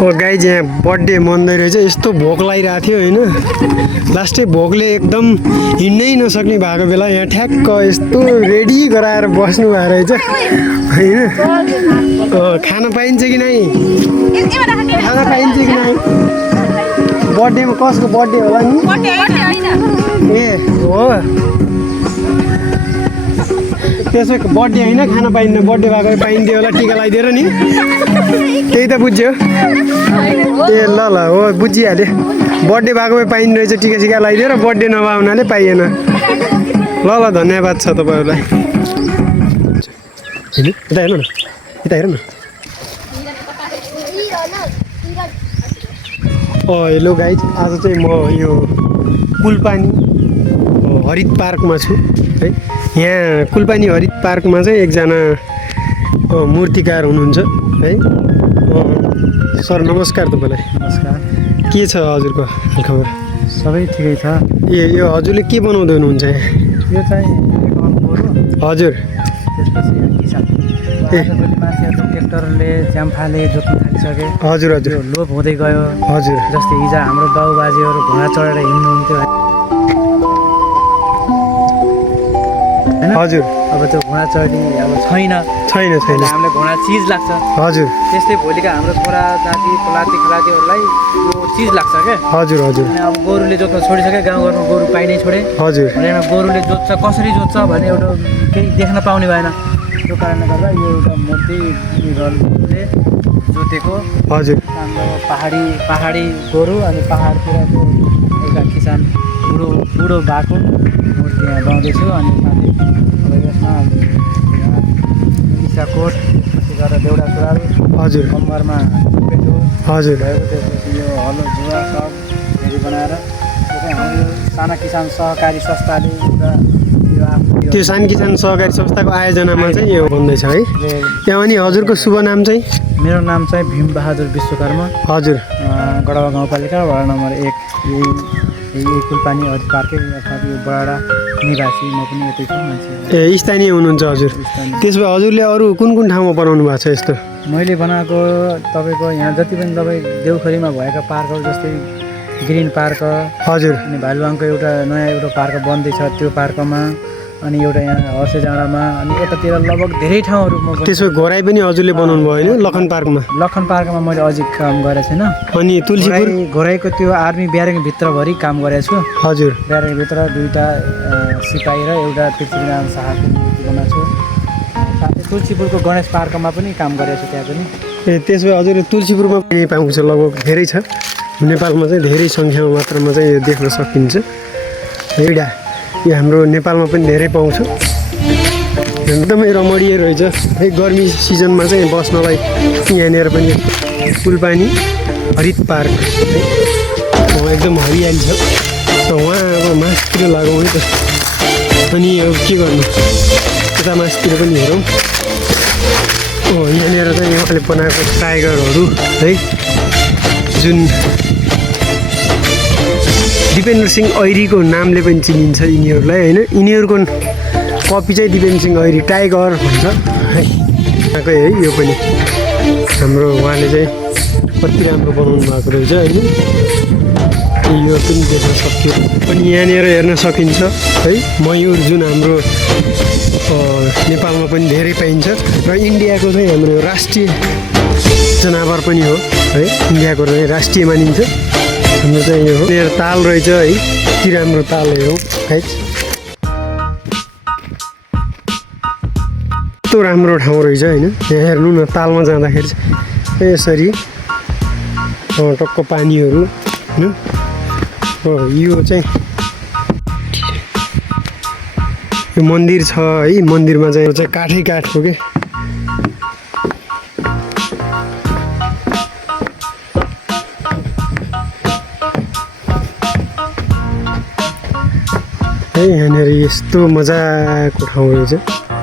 Guys यहाँ birthday मनाउँदै रहेछ। यस्तो भोक लागिरहेको थियो होइन, लास्टै भोकले एकदम हिँड्नै नसक्ने भएको बेला यहाँ ठ्याक्क यस्तो रेडी गराएर बस्नु भएको रहेछ होइन। खाना पाइन्छ कि नै? खाना पाइन्छ कि नै? बर्थडेमा कसको बर्थडे होला नि? ए हो, त्यसो बर्थडे होइन, खाना पाइन्न। बर्थडे भएको पाइन्थ्यो होला, टिका लगाइदिएर नि। त्यही त बुझ्यो। ए ल ल हो, बुझिहाल्यो। बर्थडे भएको पाइने रहेछ, टिका सिका लगाइदिएर। बर्थडे नभए हुनाले पाइएन। ल ल, धन्यवाद छ तपाईँहरूलाई। यता हेर्नु न, यता हेर्नु न। हेलो गाइज, आज चाहिँ म यो कुलपानी हरित पार्कमा छु है। यहाँ कुलपानी हरित पार्कमा चाहिँ एकजना मूर्तिकार हुनुहुन्छ है। सर नमस्कार तपाईँलाई। नमस्कार। के छ हजुरको खबर? सबै ठिकै छ। यो हजुरले के बनाउँदै हुनुहुन्छ यहाँ? यो चाहिँ हजुर, त्यसपछि किसान मान्छेहरू ट्र्याक्टरले च्याम्फाले जोत्न थालिसके। हजुर हजुर, लोप हुँदै गयो। हजुर, जस्तै हिजो हाम्रो बाबुबाजेहरू घोडा चढेर हिँड्नुहुन्थ्यो होइन। हजुर, अब त्यो घोडा चढी अब छैन। हामीलाई घोडा चिज लाग्छ। हजुर, त्यस्तै भोलिका हाम्रो छोरा जाति पोलाती खेलातीहरूलाई यो चिज लाग्छ क्या। हजुर हजुर, अनि अब गोरुले जोत्न छोडिसके, गाउँघरमा गोरु पाइनै छोडे। हजुर, भनेर गोरुले जोत्छ, कसरी जोत्छ भन्ने एउटा केही देख्न पाउने भएन। त्यो कारणले गर्दा यो एउटा मूर्तिले जोतेको। हजुर, हाम्रो पहाडी गोरु अनि पहाडतिरको एउटा किसान बुढो भएको मूर्ति यहाँ बनाउँदैछु। अनि अब यसमा इसाकोट, त्यसपछि गरेर देउडा सुरुवाल, हजुर, कम्मरमा पेटो, हजुर, भएको त्यसपछि यो हलो जुवा सब हेरी बनाएर त्यो चाहिँ हाम्रो साना किसान सहकारी संस्थाले त्यो सानो किसान सहकारी संस्थाको आयोजनामा चाहिँ यो बन्दैछ है। त्यहाँ अनि हजुरको शुभ नाम चाहिँ? मेरो नाम चाहिँ भीमबहादुर विश्वकर्मा। हजुर, गडवा गाउँपालिका वडा नम्बर 1 यही कुलपानी हरित पार्कै अर्थात् यो बडा निवासी। म पनि यतै छु मान्छे। ए स्थानीय हुनुहुन्छ हजुर। त्यसो भए हजुरले अरू कुन कुन ठाउँमा बनाउनु भएको छ यस्तो? मैले बनाएको तपाईँको यहाँ जति पनि तपाईँ देउखरीमा भएका पार्कहरू जस्तै ग्रिन पार्क, हजुर, अनि भालुवाङको एउटा नयाँ एउटा पार्क बन्दैछ, त्यो पार्कमा, अनि एउटा यहाँ हर्से डाँडामा, अनि यतातिर लगभग धेरै ठाउँहरूमा। त्यसो भए घोराई पनि हजुरले बनाउनु भयो होइन? लखन पार्कमा? लखन पार्कमा मैले अझै काम गरेको छैन। अनि तुलसीपुर घोराईको त्यो आर्मी ब्यारेकभित्रभरि काम गरेको छु। हजुर, ब्यारेकभित्र 2टा सिपाही र एउटा पृथ्वीनारायण शाहको मूर्ति बनाएको छु। साथै तुलसीपुरको गणेश पार्कमा पनि काम गरेको छु, त्यहाँ पनि। ए त्यसो भए हजुर तुलसीपुरमा पनि पाउँछ, लगभग धेरै छ। नेपालमा चाहिँ धेरै सङ्ख्यामा मात्रामा चाहिँ यो देख्न सकिन्छ। एउटा यो हाम्रो नेपालमा पनि धेरै पाउँछ। एकदमै रमणीय रहेछ है। गर्मी सिजनमा चाहिँ बस्नलाई यहाँनिर पनि कुलपानी हरित पार्क है, एकदम हरियाली छ। उहाँ अब मासतिर लगाउने त, अनि अब के गर्नु, यता मासतिर पनि हेरौँ। यहाँनिर चाहिँ उहाँले बनाएको टाइगरहरू है, जुन दिपेन्द्र सिंह ऐरीको नामले पनि चिनिन्छ यिनीहरूलाई होइन। यिनीहरूको कपी चाहिँ दिपेन्द्र सिंह ऐरी टाइगर भन्छ है। यहाँकै है यो पनि हाम्रो उहाँले चाहिँ कति राम्रो बनाउनु भएको रहेछ होइन। यो पनि देख्न सक्यो। अनि यहाँनिर हेर्न सकिन्छ है मयूर, जुन हाम्रो नेपालमा पनि धेरै पाइन्छ र इन्डियाको चाहिँ हाम्रो राष्ट्रिय जनावर पनि हो है। इन्डियाको चाहिँ राष्ट्रिय मानिन्छ हाम्रो चाहिँ यो हो। यहाँ ताल रहेछ है, कति राम्रो ताल हेरौँ है। कस्तो राम्रो ठाउँ रहेछ होइन। यहाँ हेर्नु न, तालमा जाँदाखेरि चाहिँ यसरी टक्क पानीहरू होइन। यो चाहिँ यो मन्दिर छ है। मन्दिरमा चाहिँ काठै काठको के है। यहाँनिर यस्तो मजाको ठाउँ रहेछ।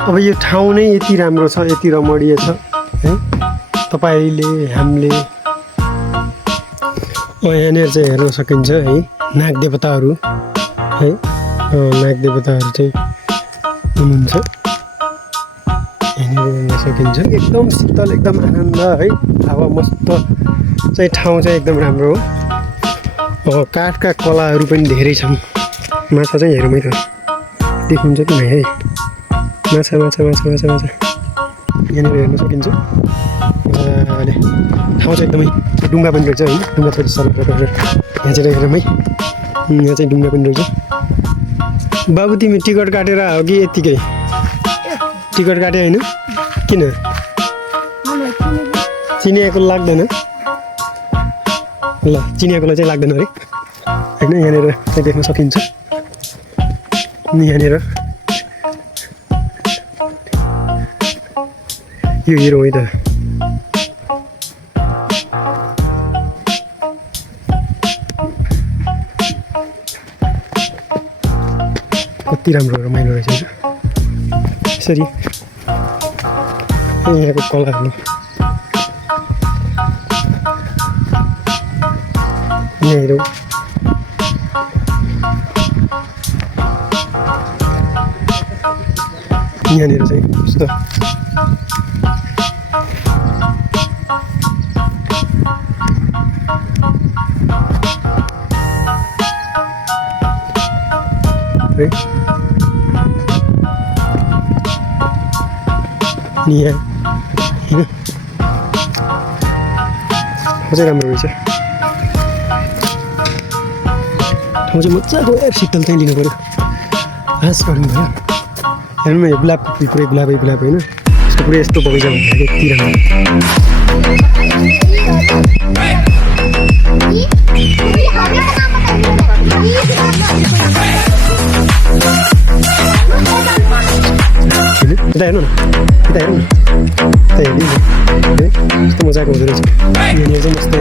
अब यो ठाउँ नै यति राम्रो छ, यति रमणीय छ है। तपाईँले हामीले यहाँनिर चाहिँ हेर्न सकिन्छ है, नागदेवताहरू है। नागदेवताहरू चाहिँ हुनुहुन्छ यहाँनिर हेर्न सकिन्छ। एकदम शीतल एकदम आनन्द है, हावा मस्त चाहिँ ठाउँ चाहिँ एकदम राम्रो हो। काठका कलाहरू पनि धेरै छन्। माछा चाहिँ हेरौँ है त, देखिन्छ कि नै है, माछा माछा माछा माछा माछा यहाँनिर हेर्न सकिन्छ। मजाले ठाउँ चाहिँ एकदमै डुङ्गा पनि रहेछ होइन, डुङ्गा थोरै सरल गरेर यहाँ चाहिँ हेरौँ है, यहाँ चाहिँ डुङ्गा पनि रहेछ। बाबु तिमी टिकट काटेर हो कि यत्तिकै? टिकट काटे होइन, किन? चिनिएको लाग्दैन? ल चिनिएकोलाई चाहिँ लाग्दैन अरे होइन। यहाँनिर चाहिँ देख्न सकिन्छ, यहाँनिर यो हिरो है त। कति राम्रो रमाइलो रहेछ यसरी यहाँको कलाहरू। यहाँ हेरौँ, यहाँनिर चाहिँ कस्तो है। अनि यहाँ होइन अझै राम्रो रहेछ ठाउँ चाहिँ मजाको। शीतल चाहिँ लिनु पऱ्यो, हाँस गर्नु भयो। हेर्नु न यो गुलाबको फुल पुरै गुलाबै गुलाब होइन, यस्तो पुरै यस्तो बगैँचा भन्दाखेरि यति राम्रो। यता हेर्नु न, यता हेर्नु न, यता हेर्नु न है, कस्तो मजाको हुँदो रहेछ। यहाँनिर चाहिँ मस्तो